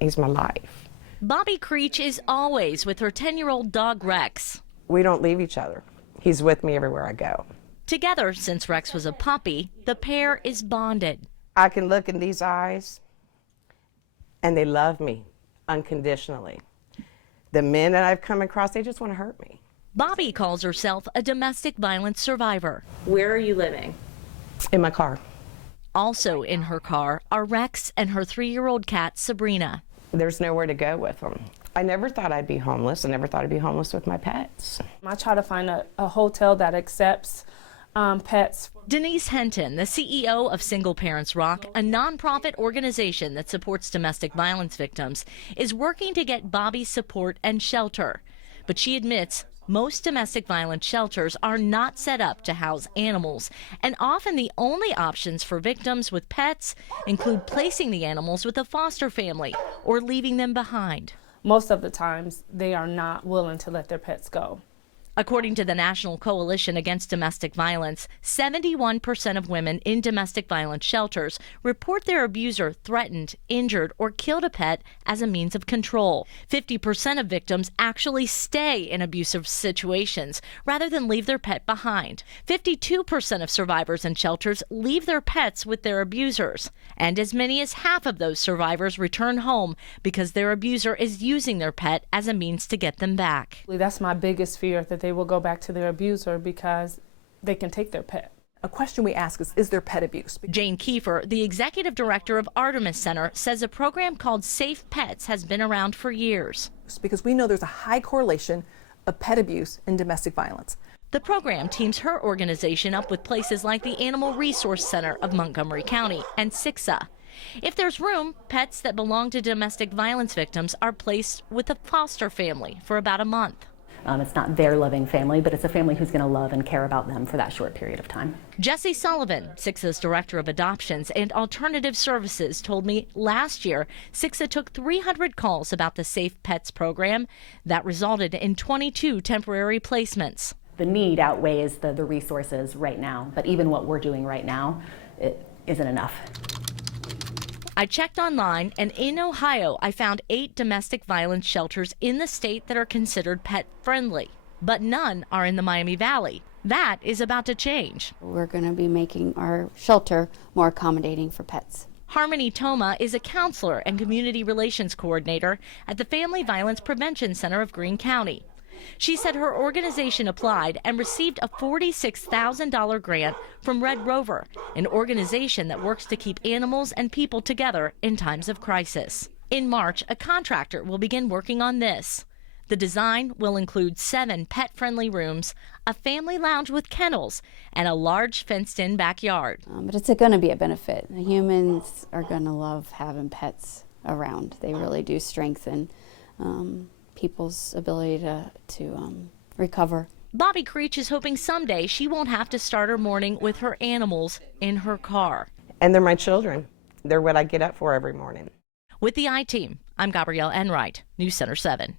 He's my life. Bobby Creech is always with her 10-year-old dog Rex. We don't leave each other. He's with me everywhere I go. Together since Rex was a puppy, the pair is bonded. I can look in these eyes and they love me unconditionally. The men that I've come across, they just want to hurt me. Bobby calls herself a domestic violence survivor. Where are you living? In my car. Also in her car are Rex and her 3-year-old cat, Sabrina. There's nowhere to go with them. I never thought I'd be homeless. I never thought I'd be homeless with my pets. I try to find a hotel that accepts pets. Denise Henton, the CEO of Single Parents Rock, a nonprofit organization that supports domestic violence victims, is working to get Bobby support and shelter. But she admits most domestic violence shelters are not set up to house animals, and often the only options for victims with pets include placing the animals with a foster family or leaving them behind. Most of the times, they are not willing to let their pets go. According to the National Coalition Against Domestic Violence, 71% of women in domestic violence shelters report their abuser threatened, injured, or killed a pet as a means of control. 50% of victims actually stay in abusive situations rather than leave their pet behind. 52% of survivors in shelters leave their pets with their abusers. And as many as half of those survivors return home because their abuser is using their pet as a means to get them back. That's my biggest fear, that they will go back to their abuser because they can take their pet. A question we ask is there pet abuse? Jane Kiefer, the executive director of Artemis Center, says a program called Safe Pets has been around for years. Because we know there's a high correlation of pet abuse and domestic violence. The program teams her organization up with places like the Animal Resource Center of Montgomery County and SIXA. If there's room, pets that belong to domestic violence victims are placed with a foster family for about a month. It's not their loving family, but it's a family who's going to love and care about them for that short period of time. Jesse Sullivan, SIXA's director of adoptions and alternative services, told me last year SIXA took 300 calls about the Safe Pets program. That resulted in 22 temporary placements. The need outweighs the resources right now, but even what we're doing right now, it isn't enough. I checked online, and in Ohio, I found 8 domestic violence shelters in the state that are considered pet-friendly, but none are in the Miami Valley. That is about to change. We're going to be making our shelter more accommodating for pets. Harmony Toma is a counselor and community relations coordinator at the Family Violence Prevention Center of Greene County. She said her organization applied and received a $46,000 grant from Red Rover, an organization that works to keep animals and people together in times of crisis. In March, a contractor will begin working on this. The design will include 7 pet-friendly rooms, a family lounge with kennels, and a large fenced-in backyard. But it's going to be a benefit. Humans are going to love having pets around. They really do strengthen people's ability to recover. Bobby Creech is hoping someday she won't have to start her morning with her animals in her car. And they're my children. They're what I get up for every morning. With the I-Team, I'm Gabrielle Enright, News Center 7.